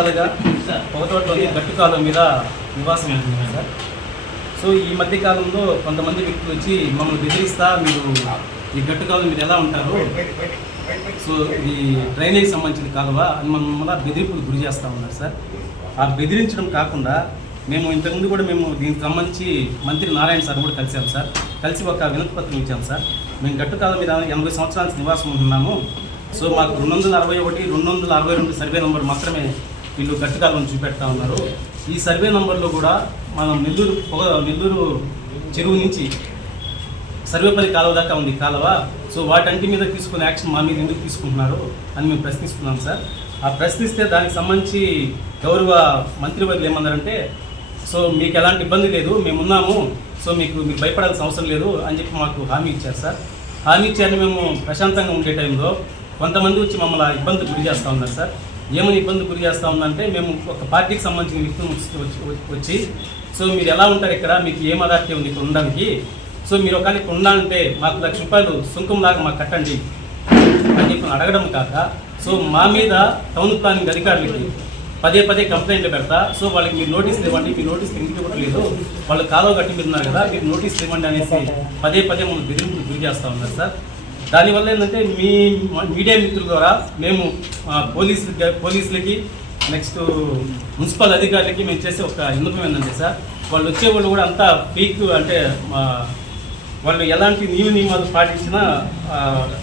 సంవత్సరాలుగా పొగతోటలోని గట్టు కాలం మీద నివాసం ఉంటున్నాం సార్. సో ఈ మధ్య కాలంలో కొంతమంది వ్యక్తులు వచ్చి మమ్మల్ని బెదిరిస్తా మీరు ఈ గట్టు కాలం మీరు ఎలా ఉంటారు సో ఇది డ్రైనేజ్ సంబంధించిన కాలువ అని మమ్మల్ని బెదిరింపులు గురి చేస్తూ ఉన్నారు సార్. ఆ బెదిరించడం కాకుండా మేము ఇంతకుముందు కూడా మేము దీనికి సంబంధించి మంత్రి నారాయణ సార్ కూడా కలిసాం సార్. కలిసి ఒక వినతి పత్రం ఇచ్చాం సార్. మేము గట్టు కాలం మీద ఎనభై సంవత్సరాల నివాసం ఉంటున్నాము. సో మాకు రెండు వందల అరవై ఒకటి రెండు వందల అరవై రెండు సర్వే నెంబర్ మాత్రమే వీళ్ళు గట్టు చూపెడతా ఉన్నారు. ఈ సర్వే నెంబర్లో కూడా మనం నెల్లూరు పొగ నెల్లూరు చెరువు నుంచి సర్వేపల్లి కాలువ దాకా ఉంది కాలువ. సో వాటంటి మీద తీసుకునే యాక్షన్ మా మీద ఎందుకు తీసుకుంటున్నారు అని మేము ప్రశ్నిస్తున్నాం సార్. ఆ ప్రశ్నిస్తే దానికి సంబంధించి గౌరవ మంత్రివర్యులు ఏమన్నారంటే సో మీకు ఎలాంటి ఇబ్బంది లేదు మేము ఉన్నాము సో మీకు మీకు భయపడాల్సిన అవసరం లేదు అని చెప్పి మాకు హామీ ఇచ్చారు సార్. హామీ ఇచ్చారని మేము ప్రశాంతంగా ఉండే టైంలో కొంతమంది వచ్చి మమ్మల్ని ఇబ్బంది గురి చేస్తూ ఉన్నారు సార్. ఏమని ఇబ్బంది గురి చేస్తూ ఉందంటే మేము ఒక పార్టీకి సంబంధించిన వ్యక్తులు వచ్చి- సో మీరు ఎలా ఉంటారు ఇక్కడ? మీకు ఏం అదార్థం ఉంది ఇక్కడ ఉండడానికి? సో మీరు ఒకవేళ ఇక్కడ ఉండాలంటే మాకు లక్ష రూపాయలు సుంకం లాగా మాకు కట్టండి అని చెప్పి అడగడం కాక సో మా మీద టౌన్ ప్లానింగ్ అధికారులకి పదే పదే కంప్లైంట్లు పెడతా సో వాళ్ళకి మీరు నోటీసులు ఇవ్వండి మీ నోటీస్ ఎందుకు వాళ్ళు కాలువ కట్టి మీరు ఉన్నారు కదా మీరు నోటీసులు ఇవ్వండి అనేసి పదే పదే మనం బెదిరింపులు గురి చేస్తూ ఉన్నారు సార్. దానివల్ల ఏంటంటే మీ మీడియా మిత్రుల ద్వారా మేము ఆ, పోలీసులకి పోలీసులకి నెక్స్ట్ మున్సిపల్ అధికారులకి మేము చేసే ఒక విన్నపం ఏంటంటే సార్ వాళ్ళు వచ్చే వాళ్ళు కూడా అంతా పీక్ అంటే మా వాళ్ళు ఎలాంటి నియమ నియమాలు పాటించిన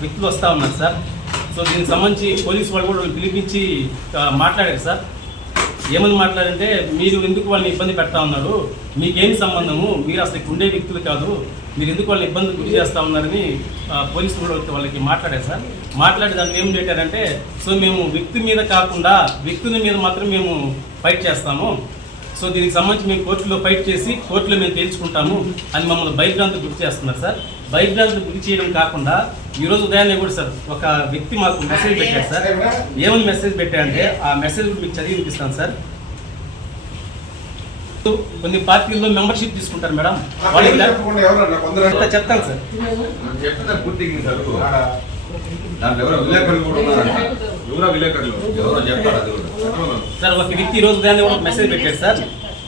వ్యక్తులు వస్తూ ఉన్నారు సార్. సో దీనికి సంబంధించి పోలీసు వాళ్ళు కూడా పిలిపించి మాట్లాడారు సార్. ఏమని మాట్లాడంటే మీరు ఎందుకు వాళ్ళని ఇబ్బంది పెడతా ఉన్నారు? మీకేం సంబంధము? మీరు అసలు ఉండే వ్యక్తులు కాదు. మీరు ఎందుకు వాళ్ళని ఇబ్బంది గురి చేస్తూ ఉన్నారని పోలీసులు కూడా వచ్చి వాళ్ళకి మాట్లాడారు సార్. మాట్లాడి దానికి ఏం పెట్టారంటే సో మేము వ్యక్తి మీద కాకుండా వ్యక్తుల మీద మాత్రం మేము ఫైట్ చేస్తాము. సో దీనికి సంబంధించి మేము కోర్టులో ఫైట్ చేసి కోర్టులో మేము తేల్చుకుంటాము అని మమ్మల్ని భయభ్రాంతి గురి చేస్తున్నారు సార్. భయభ్రాంతి గురి చేయడం కాకుండా ఈరోజు ఉదయాన్నే కూడా సార్ ఒక వ్యక్తి మాకు మెసేజ్ పెట్టాడు సార్. ఏమని మెసేజ్ పెట్టాడంటే ఆ మెసేజ్ కూడా మీకు చదివి వినిపిస్తాను సార్. కొన్ని పార్టీల్లో మెంబర్షిప్ తీసుకుంటారు మేడం. చెప్తాను సార్. సార్. ఒక వ్యక్తి ఈ రోజు ఉదయాన్నే కూడా మెసేజ్ పెట్టాడు సార్.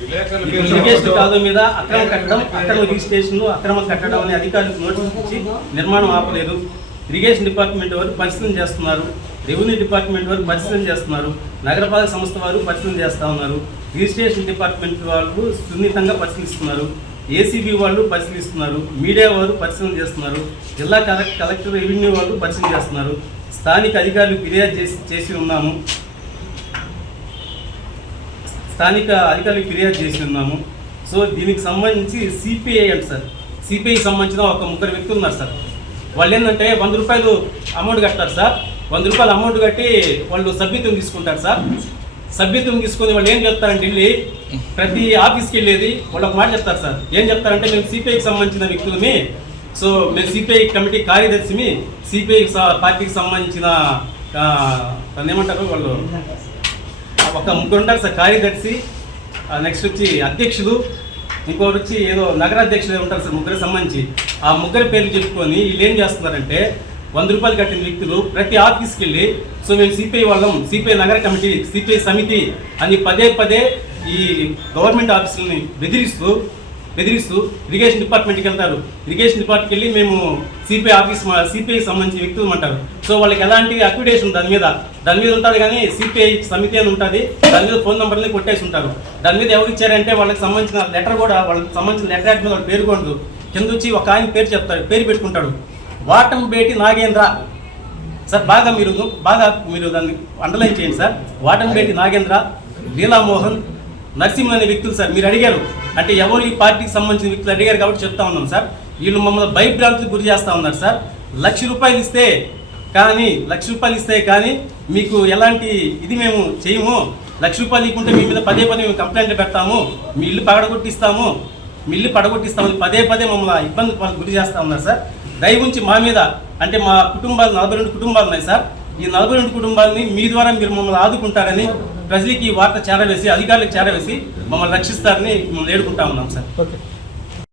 ఇరిగేషన్ కాదు మీద అక్రమ కట్టడం అక్రమ రిజిస్ట్రేషన్ అక్రమ కట్టడం అనే అధికారులకు నోటీస్ ఇచ్చి నిర్మాణం ఆపలేదు. ఇరిగేషన్ డిపార్ట్మెంట్ వారు పరిశీలన చేస్తున్నారు. రెవెన్యూ డిపార్ట్మెంట్ వారు పరిశీలన చేస్తున్నారు. నగరపాలక సంస్థ వారు పరిశీలన చేస్తూ ఉన్నారు. రిజిస్ట్రేషన్ డిపార్ట్మెంట్ వాళ్ళు సున్నితంగా పరిశీలిస్తున్నారు. ఏసీబీ వాళ్ళు పరిశీలిస్తున్నారు. మీడియా వారు పరిశీలన చేస్తున్నారు. జిల్లా కలెక్టర్ రెవెన్యూ వాళ్ళు పరిశీలన చేస్తున్నారు. స్థానిక అధికారులు ఫిర్యాదు చేసి చేసి ఉన్నాము. స్థానిక అధికారులకు ఫిర్యాదు చేసి ఉన్నాము. సో దీనికి సంబంధించి సిపిఐ అంట సార్. సిపిఐ సంబంధించిన ఒక ముగ్గురు వ్యక్తులు ఉన్నారు సార్. వాళ్ళు ఏంటంటే వంద రూపాయలు అమౌంట్ కట్టారు సార్. వంద రూపాయలు అమౌంట్ కట్టి వాళ్ళు సభ్యత్వం తీసుకుంటారు సార్. సభ్యత్వం తీసుకొని వాళ్ళు ఏం చెప్తారంటే వెళ్ళి ప్రతి ఆఫీస్కి వెళ్ళేది వాళ్ళు ఒక మాట చెప్తారు సార్. ఏం చెప్తారంటే మేము సిపిఐకి సంబంధించిన వ్యక్తులని సో మేము సిపిఐ కమిటీ కార్యదర్శిని సిపిఐ పార్టీకి సంబంధించిన ఏమంటారు వాళ్ళు? ఒక ముగ్గురు ఉంటారు సార్ కార్యదర్శి నెక్స్ట్ వచ్చి అధ్యక్షులు ఇంకొకరు వచ్చి ఏదో నగరాధ్యక్షులు ఉంటారు సార్ ముగ్గురు సంబంధించి. ఆ ముగ్గురు పేర్లు చెప్పుకొని వీళ్ళు ఏం చేస్తున్నారంటే వంద రూపాయలు కట్టిన వ్యక్తులు ప్రతి ఆఫీస్కి వెళ్ళి సో మేము సిపిఐ వాళ్ళం సిపిఐ నగర కమిటీ సిపిఐ సమితి అని పదే పదే ఈ గవర్నమెంట్ ఆఫీసులని బెదిరిస్తూ బెదిరిస్తూ ఇరిగేషన్ డిపార్ట్మెంట్కి వెళ్తారు. ఇరిగేషన్ డిపార్ట్మెంట్కి వెళ్ళి మేము సిపిఐ ఆఫీస్ మా సిపిఐ సంబంధించిన వ్యక్తులు అంటారు సో వాళ్ళకి ఎలాంటి అక్విడేషన్ దాని మీద? దాని మీద ఉంటుంది కానీ సిపిఐ సమితి అని ఉంటుంది. దాని మీద ఫోన్ నెంబర్ని కొట్టేసి ఉంటారు. దాని మీద ఎవరు ఇచ్చారంటే వాళ్ళకి సంబంధించిన లెటర్ కూడా వాళ్ళకి సంబంధించిన లెటర్ యాడ్ మీద వాళ్ళ పేరు కింద వచ్చి ఒక ఆయన పేరు చెప్తాడు పేరు పెట్టుకుంటాడు. వాటం బేటి నాగేంద్ర. సార్ బాగా మీరు బాగా మీరు దాన్ని అండర్లైన్ చేయండి సార్. వాటంబేటి నాగేంద్ర లీలామోహన్ నరసింహ అనే వ్యక్తులు సార్ మీరు అడిగారు. అంటే ఎవరు ఈ పార్టీకి సంబంధించిన వ్యక్తులు అడిగారు కాబట్టి చెప్తా ఉన్నాం సార్. వీళ్ళు మమ్మల్ని భయభ్రాంతులకు గురి చేస్తూ ఉన్నారు సార్. లక్ష రూపాయలు ఇస్తే కానీ లక్ష రూపాయలు ఇస్తే కానీ మీకు ఎలాంటి ఇది మేము చేయము. లక్ష రూపాయలు ఇవ్వకుంటే మీ మీద పదే పదే మేము కంప్లైంట్ పెడతాము. మీ ఇల్లు పడగొట్టిస్తాము మీ ఇల్లు పడగొట్టిస్తామని పదే పదే మమ్మల్ని ఇబ్బంది గురి చేస్తా ఉన్నారు సార్. దయ మా మీద అంటే మా కుటుంబాలు నలభై రెండు కుటుంబాలు ఉన్నాయి సార్. ఈ నలభై రెండు కుటుంబాలని మీ ద్వారా మీరు మమ్మల్ని ఆదుకుంటారని ప్రజలకి ఈ వార్త చేరవేసి అధికారులకు చేరవేసి మమ్మల్ని రక్షిస్తారని మిమ్మల్ని వేడుకుంటా ఉన్నాం సార్. ఓకే.